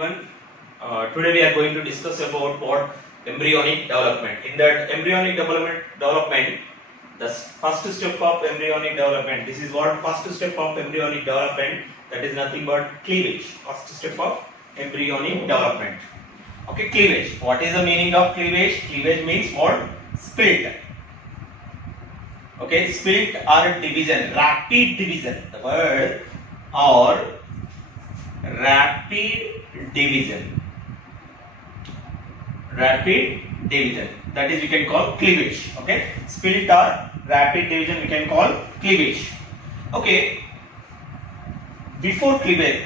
Everyone, today we are going to discuss about what embryonic development. In that embryonic development, the first step of embryonic development. This is what first step of embryonic development. That is nothing but cleavage. First step of embryonic development. Okay, cleavage. What is the meaning of cleavage? Cleavage means what? Split. Okay, split or division, rapid division. The word or rapid division. Rapid division. That is we can call cleavage. Okay, split or rapid division we can call cleavage. Okay, before cleavage,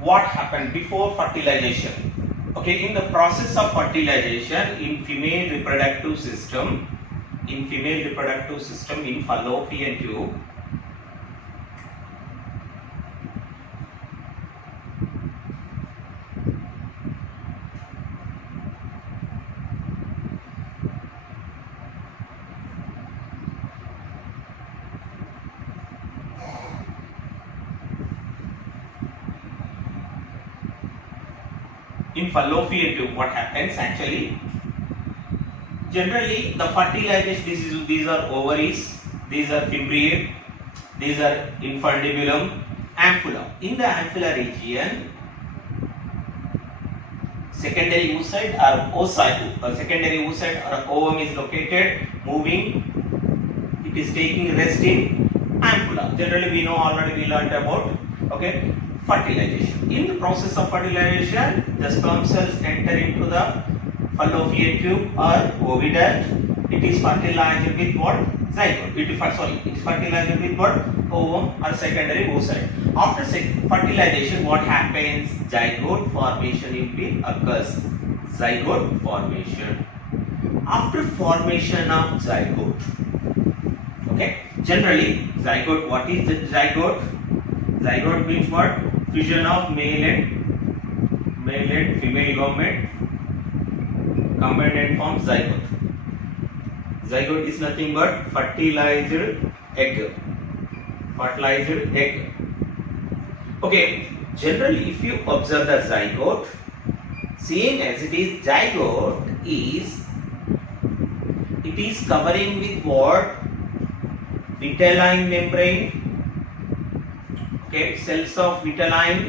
what happened before fertilization? Okay, in the process of fertilization in female reproductive system, in fallopian tube, what happens actually? Generally, the fertilization, these are ovaries, these are fimbriate, these are infundibulum, ampulla. In the ampulla region, secondary oocyte or oocyte, secondary oocyte or ovum is located, moving. It is taking rest in ampulla. Generally, we know already, we learned about fertilization. In the process of fertilization, the sperm cells enter into the fallopian tube or oviduct. It is fertilized with what? Zygote. It is fertilized with what? Ovum or secondary oocyte. After fertilization, what happens? Zygote formation occurs. Zygote formation. After formation of zygote, okay. Generally, zygote. What is the zygote? Zygote means what? Fusion of male and female gamete combined and forms zygote. Zygote is nothing but fertilized egg. Okay, generally if you observe the zygote, same as it is, zygote is covering with what? Vitelline membrane. Okay, cells of vitelline.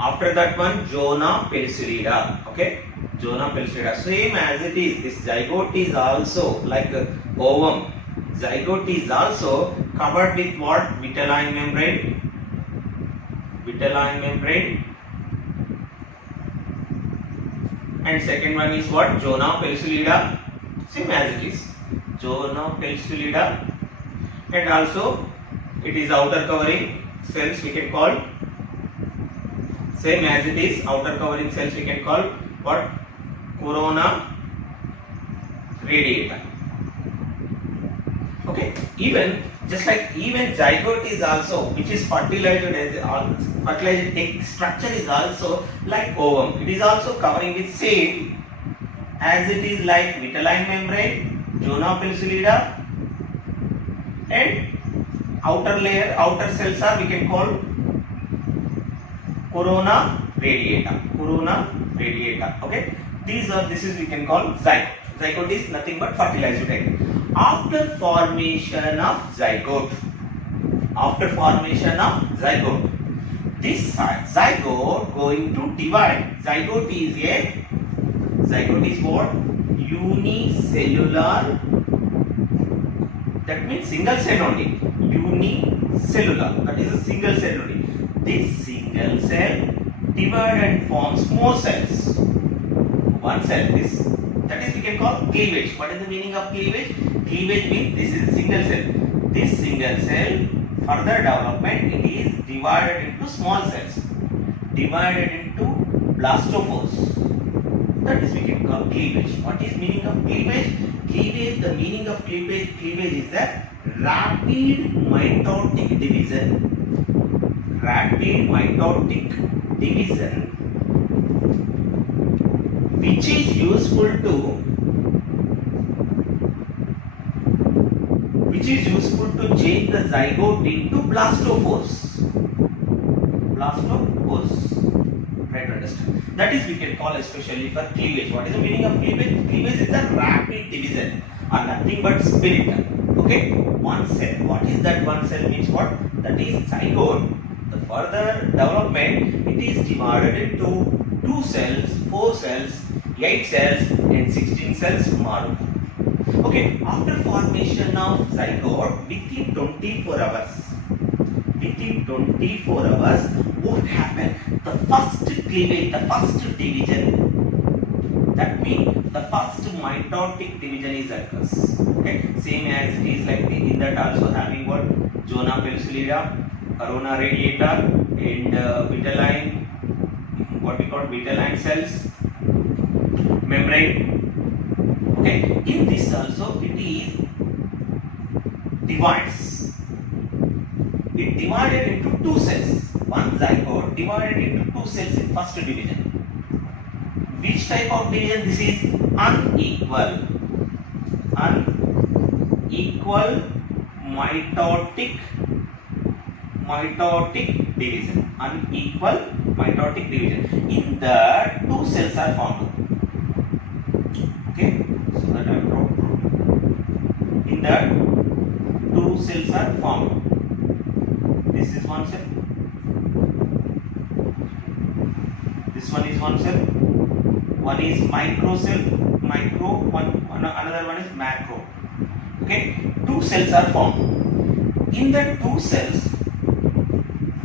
After that one, zona pellucida. Okay, zona pellucida. Same as it is, this zygote is also like ovum. Zygote is also covered with what? Vitelline membrane. And second one is what? Zona pellucida. Same as it is, zona pellucida. And also it is outer covering cells we can call, same as it is, outer covering cells we can call what? Corona radiata. Okay, even zygote is also, which is fertilized egg structure is also like ovum. It is also covering with same as it is like vitelline membrane, zona pellucida, and outer cells are we can call corona radiata. Okay, this is we can call zygote. Zygote is nothing but fertilized egg. After formation of zygote, this zygote going to divide. Zygote is what? Unicellular. That means single cell only. Unicellular. That is a single cell only. This single cell divide and forms more cells. One cell. That is we can call cleavage. What is the meaning of cleavage? Cleavage means this is single cell. This single cell, further development, it is divided into small cells. Divided into blastophores. That is we can call cleavage. What is meaning of cleavage? The meaning of cleavage is that rapid mitotic division, which is useful to change the zygote into blastophores. Try to understand. That is we can call especially for cleavage. What is the meaning of cleavage? Cleavage is a rapid division or nothing but split. Okay, one cell. What is that one cell means what? That is zygote. The further development, it is divided into 2 cells, 4 cells, 8 cells and 16 cells morula. Okay, after formation of zygote within 24 hours, what happened? The first cleavage, the first division, that means the first mitotic division is occurs. Okay, same as it is like in that also having what? Zona pellucida, corona radiata and vitelline, what we call vitelline cells, membrane. Okay, in this also it is divides. It divided into 2 cells. One zygote divided into 2 cells in first division. Which type of division? This is unequal mitotic division. Unequal mitotic division. In the 2 cells are formed. Okay, so that I wrote. In the 2 cells are formed. This is one cell. This one is one cell. One is micro cell, another one is macro. Okay, 2 cells are formed. In the 2 cells,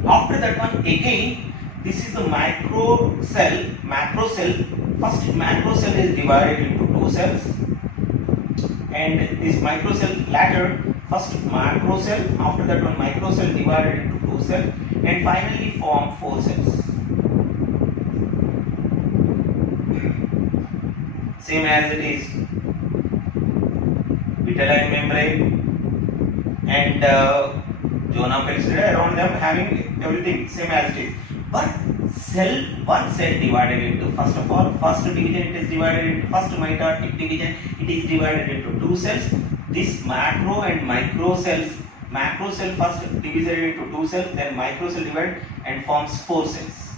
after that one again, this is the macro cell. First macro cell is divided into 2 cells, and this micro cell later. First macro cell, after that one micro cell divided into 2 cells and finally form 4 cells. Same as it is vitelline membrane and zona pellucida, around them having everything same as it is. But one cell divided into, first of all, first division it is divided into, first mitotic division it is divided into 2 cells. This macro and micro cells, macro cell first divided into 2 cells, then micro cell divided and forms 4 cells.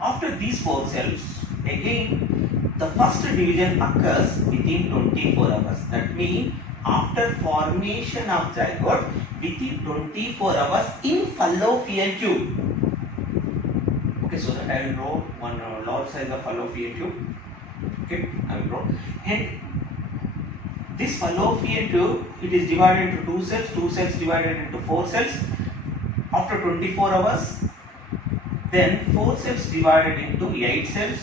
After these 4 cells, again the first division occurs within 24 hours. That means after formation of zygote within 24 hours in fallopian tube. Okay, so that I will draw one large size of fallopian tube. Okay, I will draw. And this fallopian tube, it is divided into 2 cells, 2 cells divided into 4 cells. After 24 hours, then 4 cells divided into 8 cells.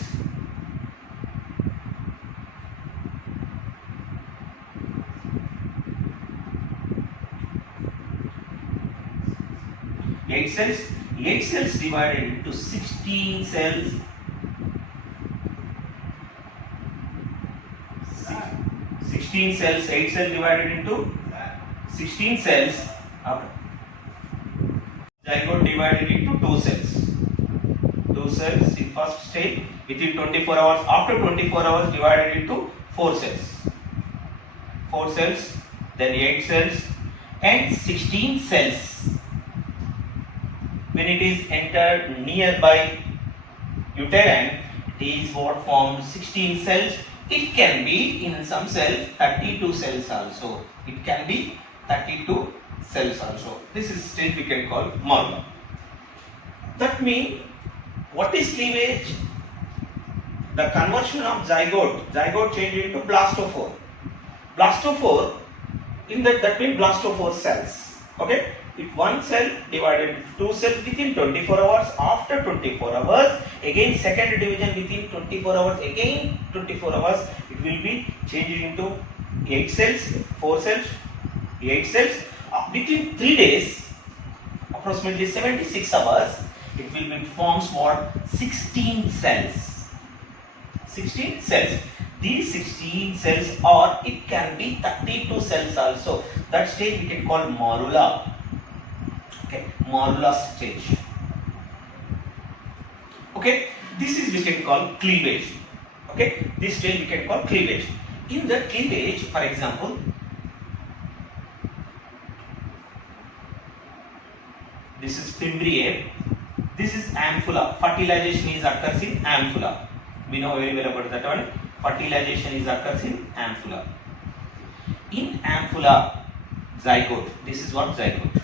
Eight cells divided into 16 cells. 16 cells, 8 cells divided into 16 cells. Zygote divided into 2 cells. 2 cells in first stage within 24 hours. After 24 hours divided into 4 cells. 4 cells, then 8 cells and 16 cells. When it is entered nearby uterine, it is what forms 16 cells. It can be in some cells 32 cells also. It can be 32 cells also. This is stage we can call morula. That means what is cleavage? The conversion of zygote changed into blastophore. Blastophore, in that means blastophore cells. Okay. If one cell divided into 2 cells within 24 hours, after 24 hours, again second division within 24 hours, again 24 hours, it will be changed into 8 cells, 4 cells, 8 cells. Within 3 days, approximately 76 hours, it will be forms what? 16 cells. 16 cells. These 16 cells, or it can be 32 cells also. That stage we can call morula. Okay, morula stage. Okay, this is we can call cleavage. Okay, this stage we can call cleavage. In the cleavage, for example, this is fimbriae. This is ampulla. Fertilization is occurs in ampulla. We know very well about that one. Fertilization is occurs in ampulla. In ampulla, zygote. This is what zygote.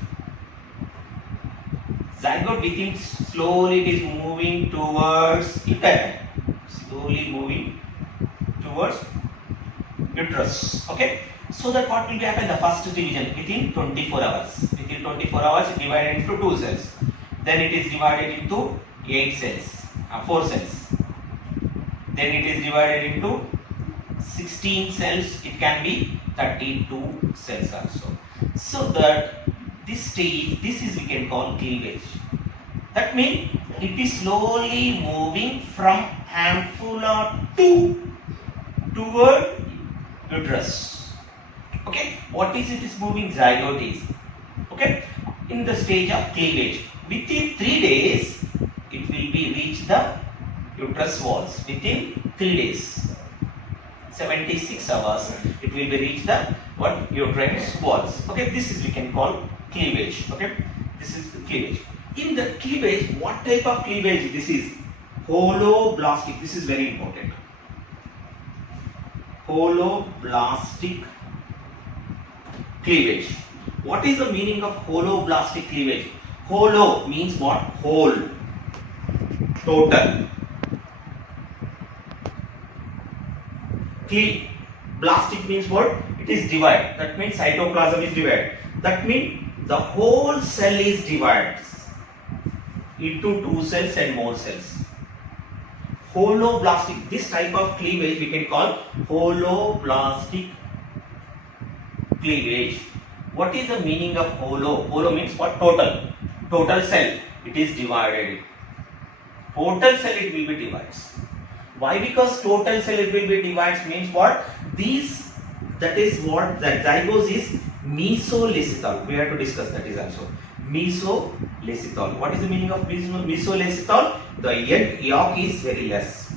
Zygote within slowly it is moving towards uterine. Slowly moving towards uterus. Okay. So that what will happen? The first division within 24 hours. Within 24 hours, it divided into 2 cells. Then it is divided into 8 cells, 4 cells. Then it is divided into 16 cells. It can be 32 cells also. So that this stage, this is we can call cleavage. That means it is slowly moving from ampulla toward uterus. Okay, what is it is moving? Zygote is. Okay, in the stage of cleavage. Within 3 days, it will be reach the uterus walls. Within 3 days, 76 hours, it will be reach the what uterus walls. Okay, this is we can call cleavage. Okay, this is the cleavage. In the cleavage, what type of cleavage? This is holoblastic. This is very important. Holoblastic cleavage. What is the meaning of holoblastic cleavage? Holo means what? Whole, total. Blastic means what? It is divided. That means cytoplasm is divided. That means the whole cell is divided into 2 cells and more cells. Holoblastic. This type of cleavage we can call holoblastic cleavage. What is the meaning of holo? Holo means what? Total. Total cell. It is divided. Total cell it will be divided. Why? Because total cell it will be divided means what? These, that is what the zygote is mesolysethol. We have to discuss that is also. Mesolysethol. What is the meaning of mesolysethol? The egg yolk is very less.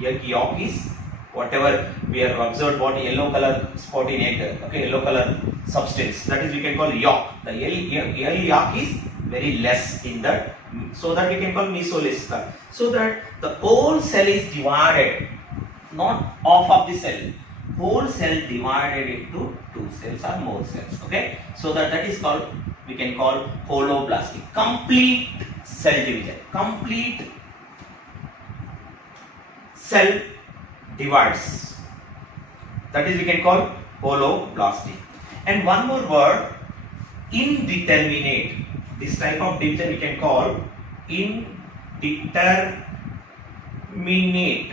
Egg yolk is whatever we have observed what yellow color spot in egg, okay, yellow color substance, that is we can call yolk. The yolk is very less in that, so that we can call mesolysethol. So that the whole cell is divided, not half of the cell, whole cell divided into 2 cells or more cells. Okay, so that is called, we can call holoblastic. Complete cell division. Complete cell divides. That is we can call holoblastic. And one more word, indeterminate. This type of division we can call indeterminate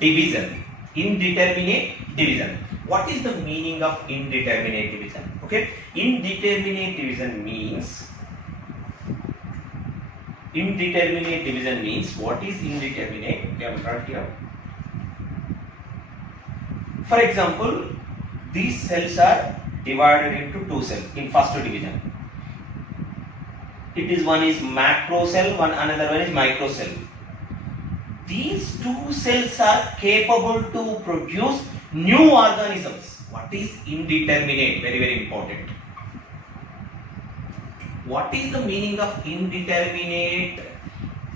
division. Indeterminate division. What is the meaning of indeterminate division? Okay, indeterminate division means, what is indeterminate? We have brought here. For example, these cells are divided into 2 cells in first division. It is one is macro cell, another one is micro cell. These 2 cells are capable to produce new organisms. What is indeterminate? Very, very important. What is the meaning of indeterminate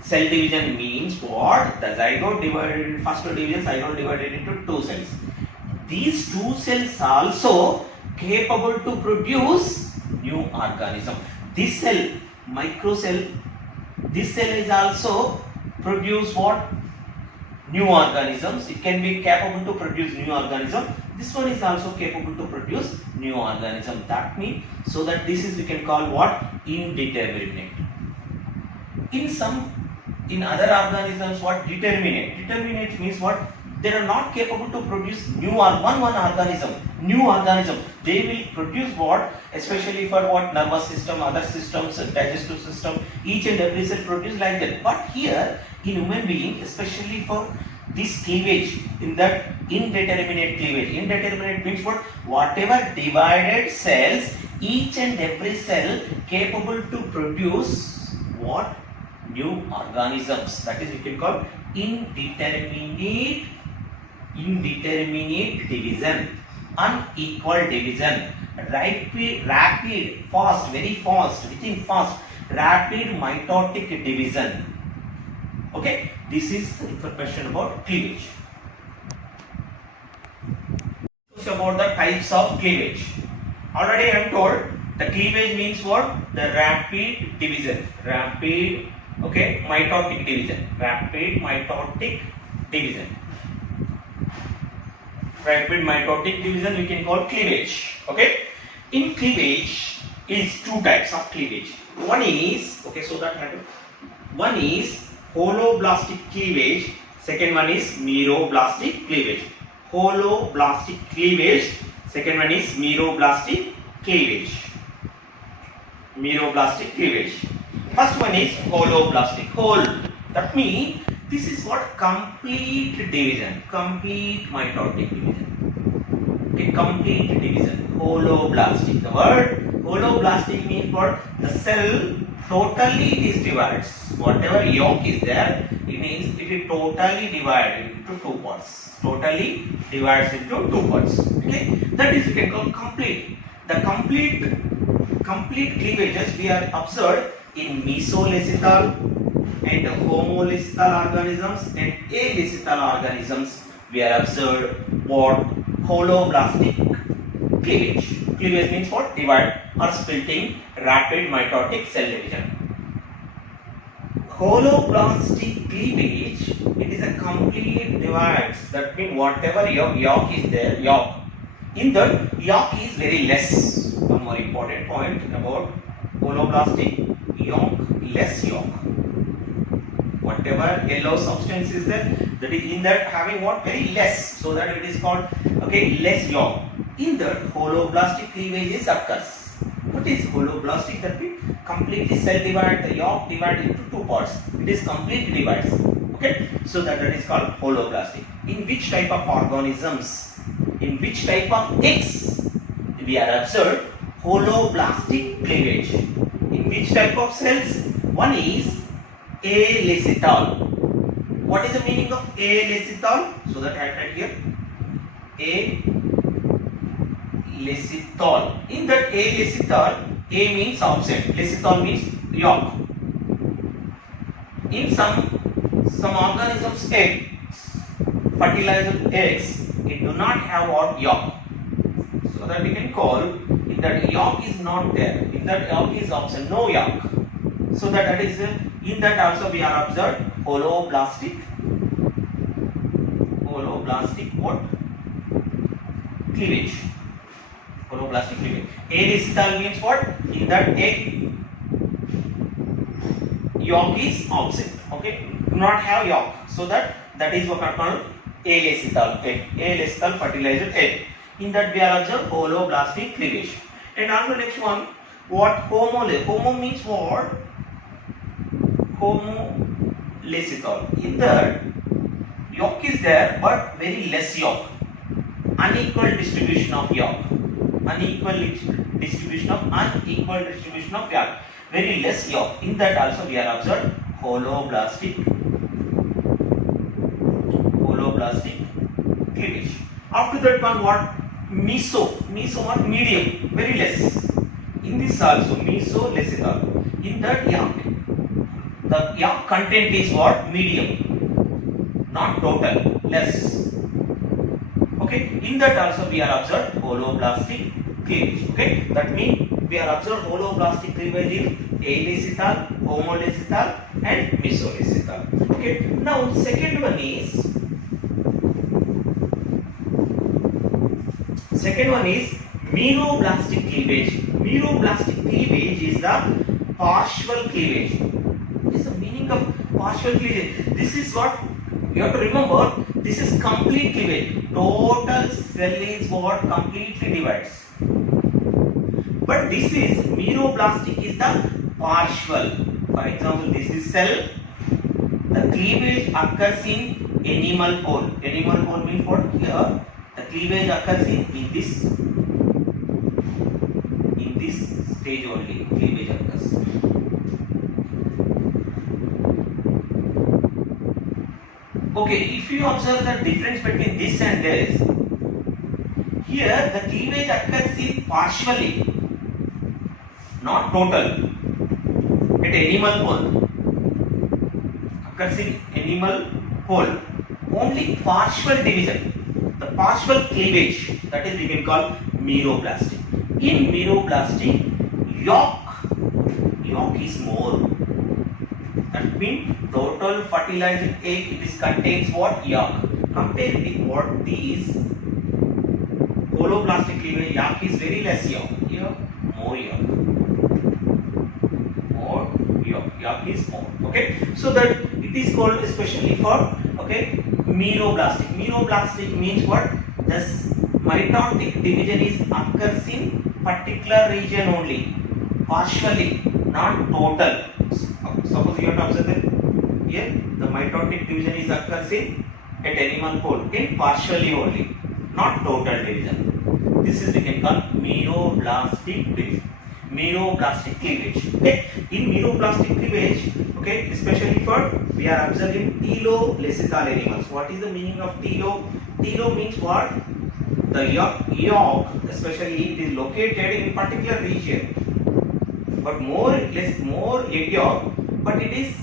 cell division? Means what? The zygote divided in first division, zygote divided into 2 cells. These 2 cells also capable to produce new organism. This cell, micro cell, this cell is also produce what? New organisms. It can be capable to produce new organism. This one is also capable to produce new organism. That means, so that this is we can call what? Indeterminate. In other organisms, what? Determinate. Determinate means what? They are not capable to produce new organism. New organism. They will produce what? Especially for what? Nervous system, other systems, digestive system. Each and every cell produce like that. But here in human being, especially for this cleavage, in that indeterminate cleavage. Indeterminate means what? Whatever divided cells, each and every cell capable to produce what? New organisms. That is we can call indeterminate division, unequal division, rapid, fast, very fast, within fast. rapid mitotic division. Okay, this is the information about cleavage. About the types of cleavage. Already I am told the cleavage means what? The rapid division. Rapid, okay, mitotic division. Rapid mitotic division. Rapid mitotic division we can call cleavage. Okay. In cleavage is two types of cleavage. One is, okay, so that one is holoblastic cleavage. Second one is meroblastic cleavage. Holoblastic cleavage. Second one is meroblastic cleavage. Meroblastic cleavage. First one is holoblastic. Whole. That means this is what? Complete division. Complete mitotic division. Okay, complete division. Holoblastic. The word holoblastic means what? The cell totally is divides. Whatever yolk is there, it means it is totally divided into two parts. Totally divides into two parts. Okay, that is we can call complete. The complete cleavages we are observed in mesolecital and homolecital organisms and alecital organisms. We are observed what? Holoblastic cleavage. Cleavage means what? Divide or splitting, rapid mitotic cell division. Holoblastic cleavage, it is a complete divides. That means whatever yolk is there, yolk. In that yolk is very less. One more important point about holoblastic, yolk, less yolk. Whatever yellow substance is there, that is in that having what? Very less. So that it is called, okay, less yolk. In that holoblastic cleavage occurs. What is holoblastic? That means completely cell divide, the yolk divided into two parts. It is completely divides. Okay, so that is called holoblastic. In which type of organisms? In which type of eggs we are observed holoblastic cleavage? In which type of cells? One is alecital. What is the meaning of alecital? So that I write here. Alecital. In that alecital, A means absent, lecital means yolk. In some organisms eggs, fertilized eggs, it do not have what? Yolk. So that we can call, in that yolk is not there, in that yolk is absent, no yolk. So that is in that also we are observed holoblastic what? Cleavage. Holoblastic cleavage. Alecital means what? In that egg yolk is absent. Okay, do not have yolk. So that is what are called alecital egg. Alecital fertilized egg. In that we are observed holoblastic cleavage. And also next one, what? Homo means what? Homolecital. In that yolk is there but very less yolk. Unequal distribution of yolk. Unequal distribution of yolk. Very less yolk. In that also we are observed holoblastic cleavage. After that one, what? Meso what? Medium, very less. In this also mesolecital. In that yolk, the yolk content is what? Medium, not total, less. Okay, in that also we are observed holoblastic cleavage. Okay, that means we are observed holoblastic cleavage in alecital, homolecital and mesolecital. Okay, now second one is meroblastic cleavage. Meroblastic cleavage is the partial cleavage. What is the meaning of partial cleavage? This is what you have to remember. This is complete cleavage. Total cell is what? Completely divides. But this is meroblastic is the partial. For example, this is cell. The cleavage occurs in animal pole. Animal pole means what? Here the cleavage occurs in this stage only. Cleavage occurs. Okay, if you observe the difference between this and this, here the cleavage occurs in partially, not total. at animal pole, occurs in animal pole. Only partial division, the partial cleavage, that is we can call meroblastic. In meroblastic, yolk is more. That means total fertilized egg, it is contains what? Yolk. Compare with what these holoblastic cleavage, yolk is very less yolk. Here more yolk. More yolk. Yolk is more. Okay. So that it is called especially for, okay, meroblastic. Meroblastic means what? This mitotic division is occurs in particular region only, partially, not total. Suppose you have to observe that here the mitotic division is occurs in at animal pole in partially only, not total division. This is we can call meroblastic division, meroblastic cleavage. Okay, in meroblastic cleavage, okay, especially for we are observing telolacethal animals. What is the meaning of telo? Telo means what? The yolk, especially it is located in particular region, but more egg yolk, but it is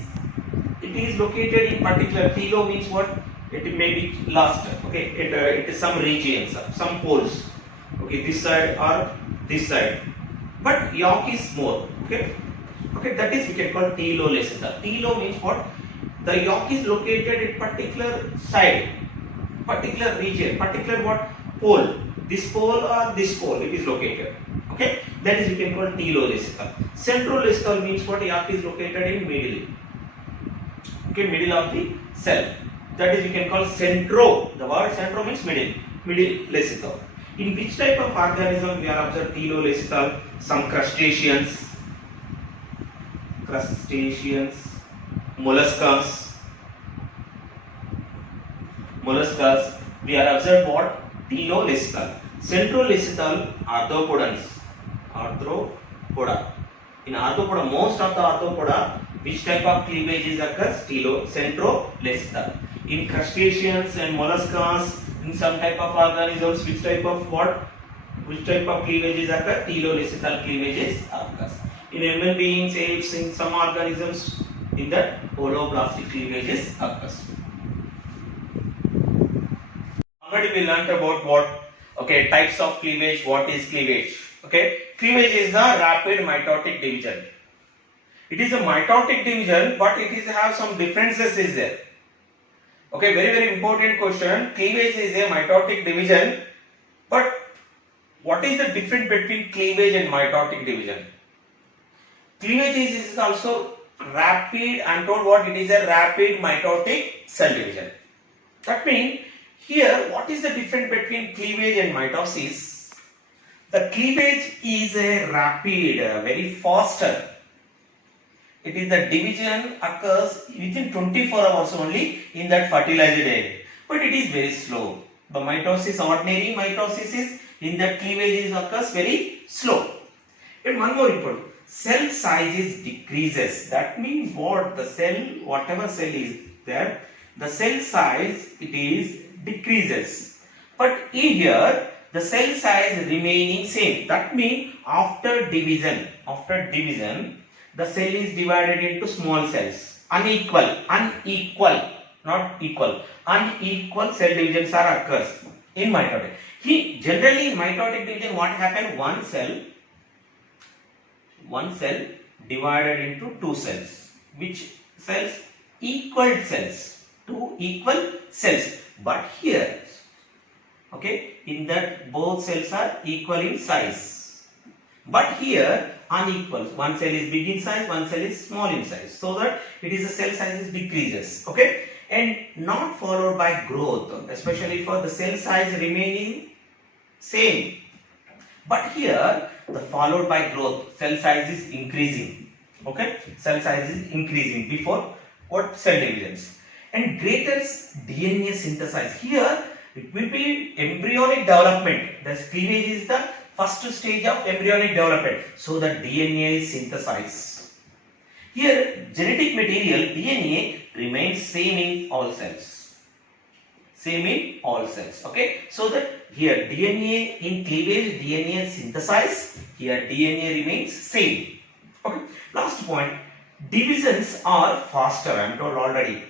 located in particular. Telo means what? It may be lost. Okay, it is some regions, some poles. Okay, this side or this side, but yolk is more. Okay, that is we can call telolacethal. Telo means what? The yolk is located in particular side, particular region, particular what? Pole. This pole or this pole it is located. Okay, that is we can call telolacethal. Centrolacethal means what? Yolk is located in middle. Okay, middle of the cell. That is we can call centro. The word centro means middle lacethal. In which type of organism we are observed telolacethal? Some crustaceans, molluscas. We are observed what? Telolacethal. Centrolacethal, arthropoda. In arthropoda, most of the arthropoda, which type of cleavage occurs? Centrolacethal. In crustaceans and molluscas, in some type of organisms, which type of cleavages occur? Telolacethal cleavages occurs. In human beings, apes, in some organisms, in that holoblastic cleavages occurs. Already we learnt about what? Okay, types of cleavage. What is cleavage? Okay, cleavage is the rapid mitotic division. It is a mitotic division, but it is have some differences is there. Okay, very important question. Cleavage is a mitotic division, but what is the difference between cleavage and mitotic division? Cleavage is also rapid. I am told what it is, a rapid mitotic cell division. That means here what is the difference between cleavage and mitosis? The cleavage is a rapid, very faster. It is the division occurs within 24 hours only in that fertilized egg, but it is very slow. The mitosis, ordinary mitosis is in that cleavage occurs very slow. And one more important, cell size is decreases. That means what? The cell, whatever cell is there, the cell size it is decreases. But here the cell size remaining same. That means after division, the cell is divided into small cells. Unequal, not equal. Unequal cell divisions are occurs in mitotic. Generally in mitotic division, what happen? One cell divided into two cells. Which cells? Equal cells. Two equal cells. But here, okay, in that both cells are equal in size. But here unequal. One cell is big in size, one cell is small in size. So that it is the cell size decreases. Okay, and not followed by growth, especially for the cell size remaining same. But here the followed by growth, cell size is increasing. Okay, cell size is increasing before what? Cell divisions. And greater DNA synthesis. Here it will be embryonic development. The cleavage is the first stage of embryonic development. So the DNA is synthesized. Here genetic material DNA remains same in all cells. Okay. So that here DNA in cleavage, DNA is synthesized. Here DNA remains same. Okay. Last point. Divisions are faster, I am told already.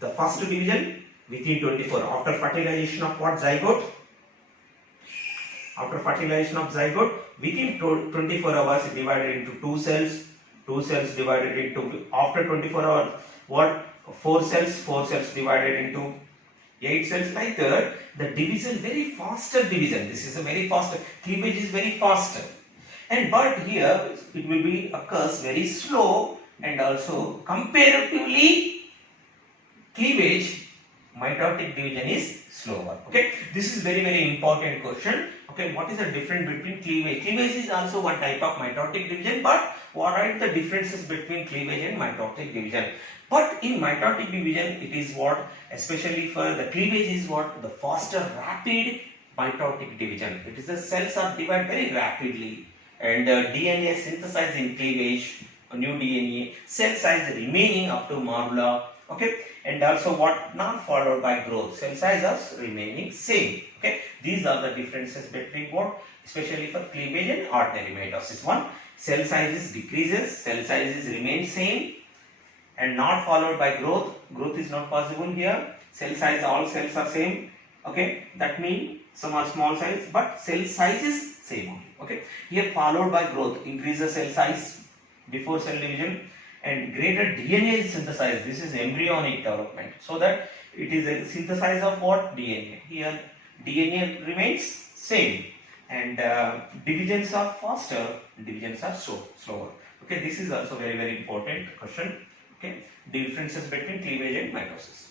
The first division within 24 after fertilization of what? Zygote. After fertilization of zygote, within 24 hours divided into two cells divided into, after 24 hours, what? Four cells divided into 8 cells. Like that, the division, very faster division. This is a very faster, cleavage is very faster. And but here it will be occurs very slow, and also comparatively cleavage, mitotic division is slower. Okay, this is very important question. Okay, what is the difference between cleavage? Cleavage is also one type of mitotic division, but what are the differences between cleavage and mitotic division? But in mitotic division, it is what, especially for the cleavage, is what? The faster, rapid mitotic division. It is the cells are divided very rapidly, and DNA synthesized in cleavage, new DNA, cell size remaining up to morula. Okay, and also what? Not followed by growth, cell size is remaining same. Okay, these are the differences between what, especially for cleavage and ordinary mitosis. One, cell sizes decreases, cell sizes remain same, and not followed by growth. Growth is not possible here. Cell size, all cells are same. Okay, that means some are small size, but cell size is same only. Okay, here followed by growth, increase the cell size before cell division, and greater DNA is synthesized. This is embryonic development, so that it is a synthesis of what? DNA. Here DNA remains same, and divisions are faster, divisions are slower. Okay, this is also very important question. Okay, differences between cleavage and mitosis.